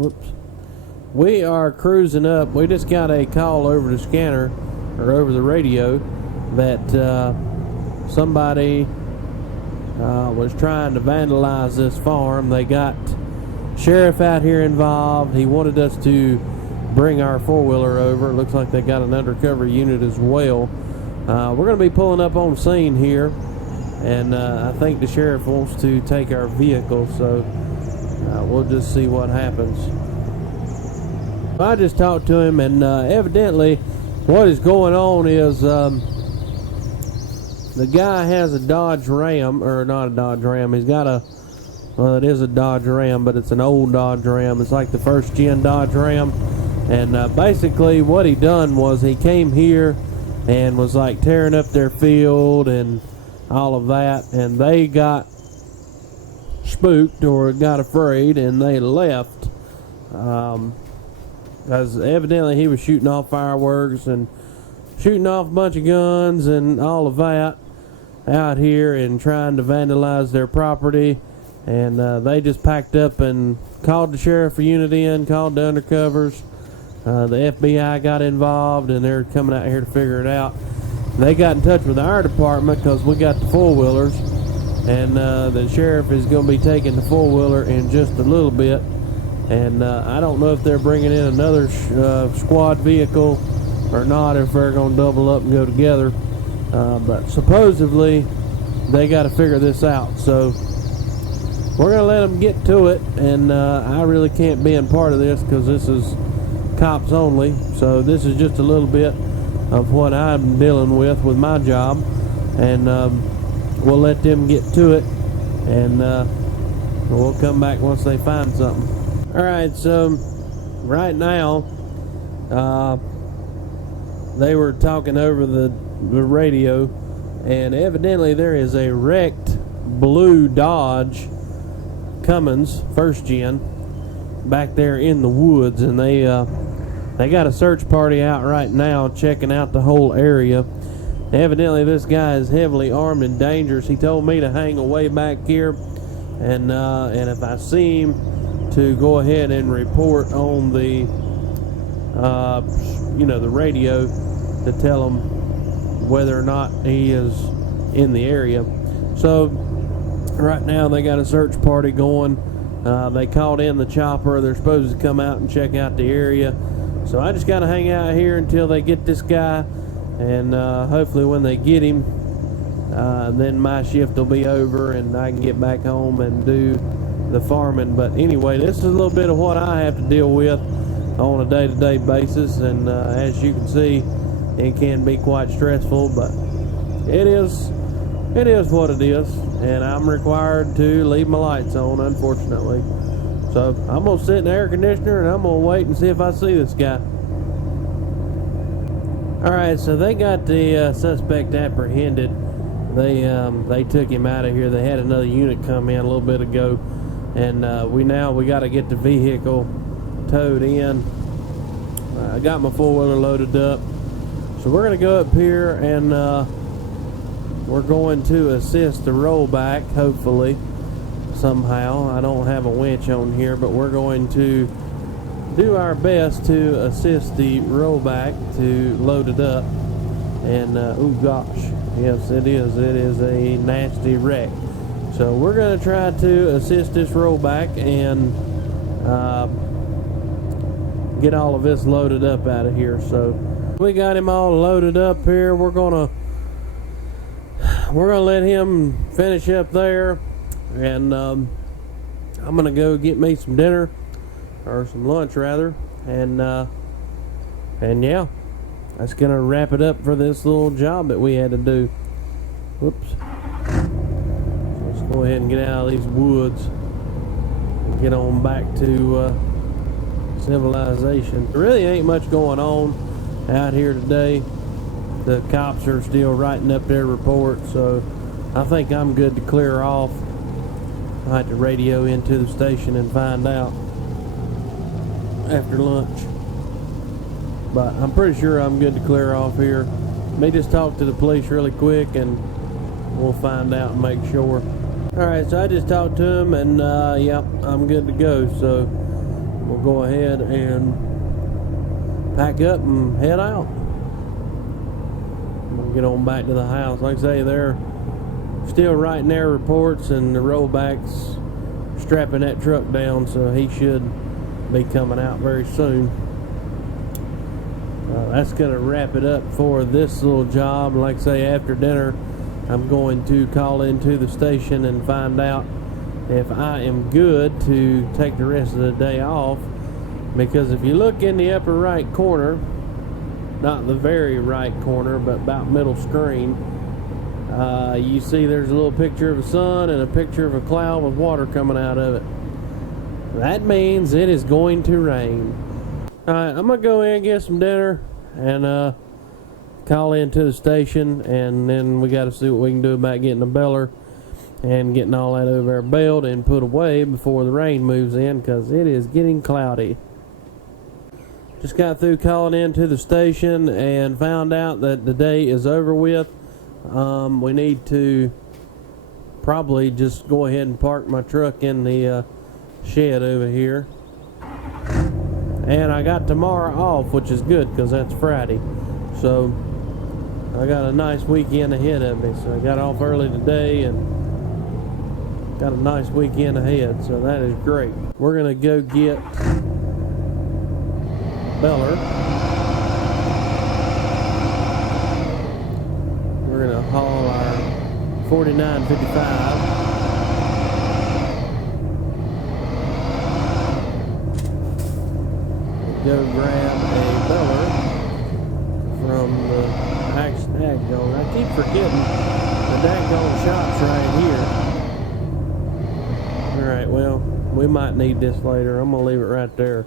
Whoops. We are cruising up. We just got a call over the scanner, or over the radio, that somebody was trying to vandalize this farm. They got sheriff out here involved. He wanted us to bring our four-wheeler over. It looks like they got an undercover unit as well. We're going to be pulling up on scene here, and I think the sheriff wants to take our vehicle, so we'll just see what happens. I just talked to him, and evidently what is going on is the guy has a Dodge Ram, or not a Dodge Ram, he's got a, well, it is a Dodge Ram, but it's an old Dodge Ram. It's like the first gen Dodge Ram. And basically what he done was he came here and was like tearing up their field and all of that, and they got spooked or got afraid and they left, because evidently he was shooting off fireworks and shooting off a bunch of guns and all of that out here and trying to vandalize their property. And they just packed up and called the sheriff unit in, called the undercovers. The FBI got involved, and they're coming out here to figure it out. They got in touch with our department because we got the four-wheelers, and the sheriff is going to be taking the four-wheeler in just a little bit. And I don't know if they're bringing in another squad vehicle or not, if they're going to double up and go together. But supposedly they got to figure this out. So we're going to let them get to it, and I really can't be in part of this because this is cops only. So this is just a little bit of what I'm dealing with my job, and we'll let them get to it, and we'll come back once they find something. Alright, so right now they were talking over the radio, and evidently there is a wrecked blue Dodge Cummins first gen back there in the woods, and they got a search party out right now checking out the whole area. Evidently this guy is heavily armed and dangerous. He told me to hang away back here, and if I see him, to go ahead and report on the the radio to tell them whether or not he is in the area. So right now they got a search party going. They called in the chopper. They're supposed to come out and check out the area. So I just got to hang out here until they get this guy, and hopefully when they get him, then my shift will be over and I can get back home and do the farming. But anyway, this is a little bit of what I have to deal with on a day-to-day basis, and as you can see, it can be quite stressful, but it is what it is, and I'm required to leave my lights on, unfortunately. So I'm gonna sit in the air conditioner and I'm gonna wait and see if I see this guy. Alright, so they got the suspect apprehended. They took him out of here. They had another unit come in a little bit ago, and we got to get the vehicle towed in. I got my four-wheeler loaded up, so we're going to go up here, and we're going to assist the rollback, hopefully, somehow. I don't have a winch on here, but we're going to do our best to assist the rollback to load it up. And oh gosh, yes, it is a nasty wreck. So we're going to try to assist this rollback and get all of this loaded up out of here. So we got him all loaded up here. We're gonna let him finish up there, and I'm gonna go get me some dinner, or some lunch rather, and yeah, that's gonna wrap it up for this little job that we had to do. Whoops. Let's go ahead and get out of these woods and get on back to civilization. There really ain't much going on out here today. The cops are still writing up their report, so I think I'm good to clear off. I have to radio into the station and find out after lunch, but I'm pretty sure I'm good to clear off here. Let me just talk to the police really quick and we'll find out and make sure. Alright, so I just talked to him, and yeah, I'm good to go, so we'll we'll go ahead and pack up and head out. I'm gonna get on back to the house. Like I say, they're still writing their reports, and the rollback's strapping that truck down, so he should be coming out very soon. That's gonna wrap it up for this little job. Like I say, after dinner I'm going to call into the station and find out if I am good to take the rest of the day off, because if you look in the upper right corner, not the very right corner but about middle screen, you see there's a little picture of a sun and a picture of a cloud with water coming out of it. That means it is going to rain. Alright, I'm gonna go in and get some dinner and call into the station, and then we got to see what we can do about getting the baler and getting all that over there baled and put away before the rain moves in, because it is getting cloudy. Just got through calling into the station and found out that the day is over with. We need to probably just go ahead and park my truck in the shed over here. And I got tomorrow off, which is good because that's Friday. So I got a nice weekend ahead of me. So I got off early today and got a nice weekend ahead. So that is great. We're going to go get Beller. We're going to haul our 4955. Go grab a beller from the daggone. I keep forgetting the daggone shop's right here. Alright, well, we might need this later. I'm going to leave it right there.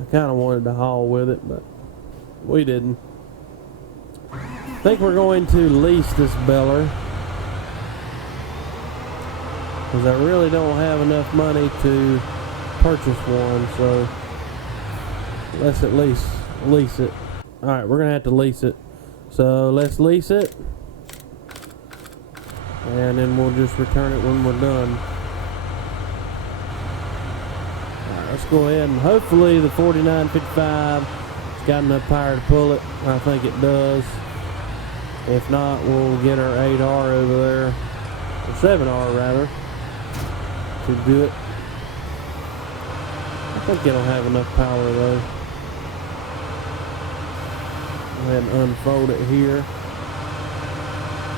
I kind of wanted to haul with it, but we didn't. I think we're going to lease this beller, because I really don't have enough money to purchase one, so let's at least lease it. Alright, we're going to have to lease it. So let's lease it, and then we'll just return it when we're done. Alright, let's go ahead and hopefully the 4955 has got enough power to pull it. I think it does. If not, we'll get our 8R over there, or 7R rather, to do it. I think it'll have enough power though. Go ahead and unfold it here,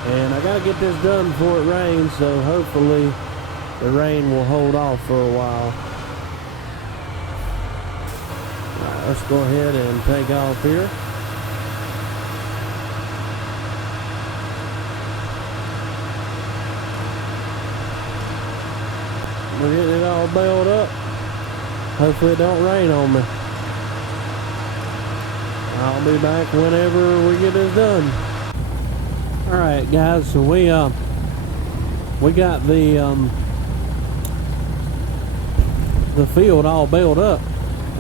and I gotta get this done before it rains, so hopefully the rain will hold off for a while. Alright, let's go ahead and take off here. We're getting it all baled up. Hopefully it don't rain on me. I'll be back whenever we get this done. Alright guys, so we got the field all baled up,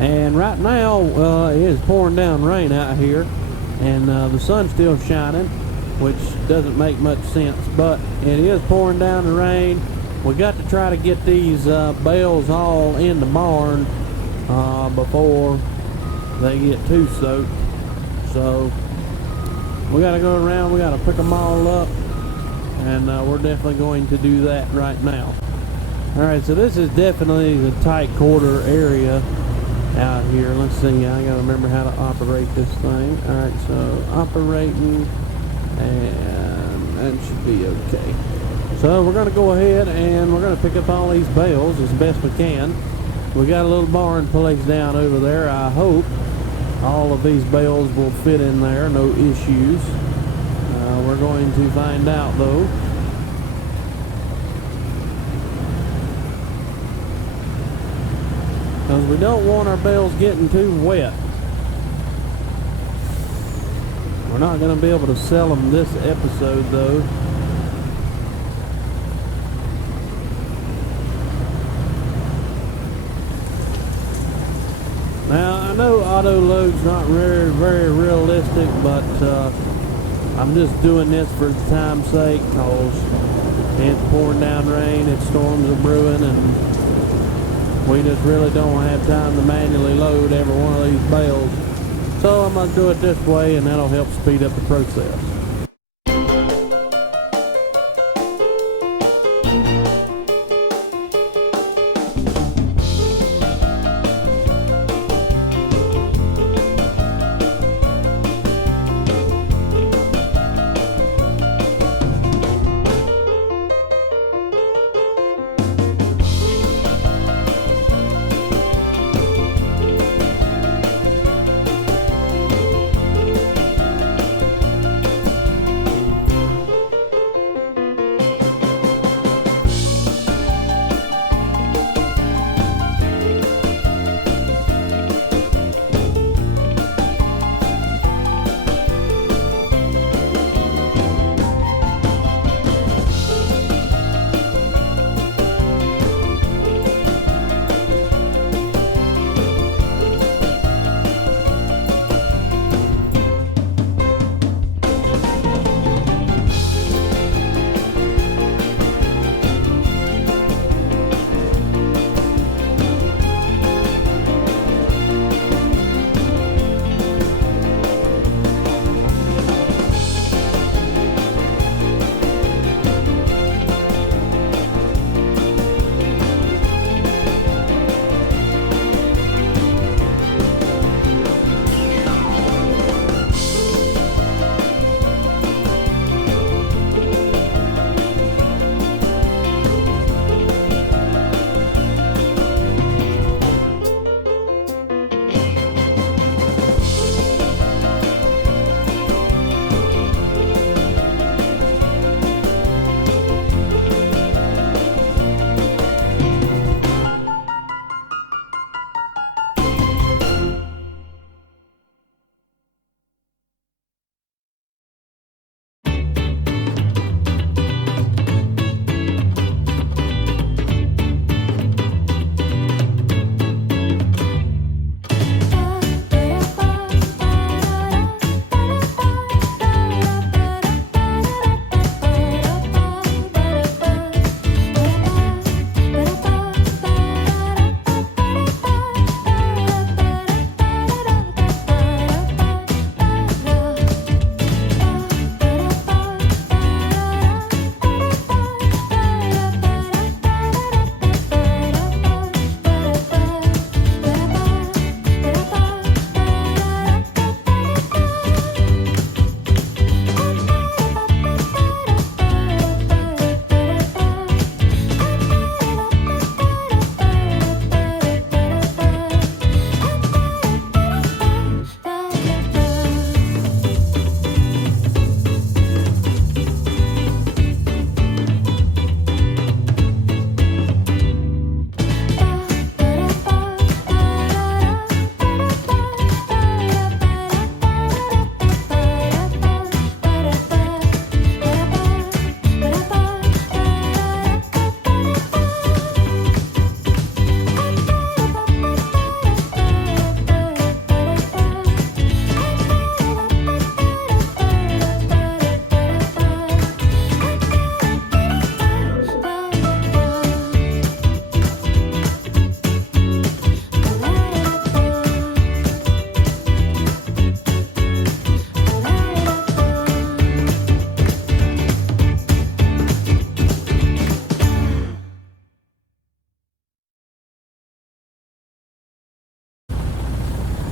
and right now it is pouring down rain out here, and the sun's still shining, which doesn't make much sense, but it is pouring down the rain. We got to try to get these bales all in the barn before they get too soaked. So we got to go around, we got to pick them all up, and we're definitely going to do that right now. Alright, so this is definitely the tight quarter area out here. Let's see, I got to remember how to operate this thing. Alright, so operating, and that should be okay. So we're going to go ahead and we're going to pick up all these bales as best we can. We got a little barn place down over there. I hope all of these bales will fit in there, no issues. We're going to find out though. Because we don't want our bales getting too wet. We're not going to be able to sell them this episode though. Now, I know auto load's not very, very realistic, but I'm just doing this for time's sake, because it's pouring down rain, it's storms are brewing, and we just really don't have time to these bales. So I'm going to do it this way, and that'll help speed up the process.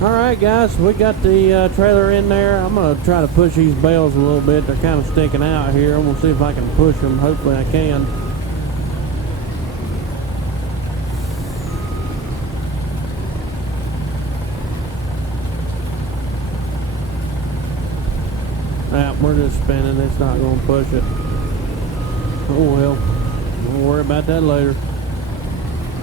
Alright guys, we got the trailer in there. I'm going to try to push these bales a little bit. They're kind of sticking out here. I'm going to see if I can push them. Hopefully I can. We're just spinning. It's not going to push it. Oh well. We'll worry about that later.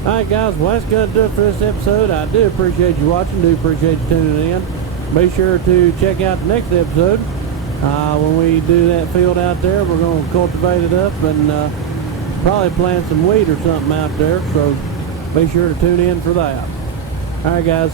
Alright guys, well that's going to do it for this episode. I do appreciate you watching, do appreciate you tuning in. Be sure to check out the next episode. When we do that field out there, we're going to cultivate it up and probably plant some wheat or something out there. So be sure to tune in for that. Alright guys.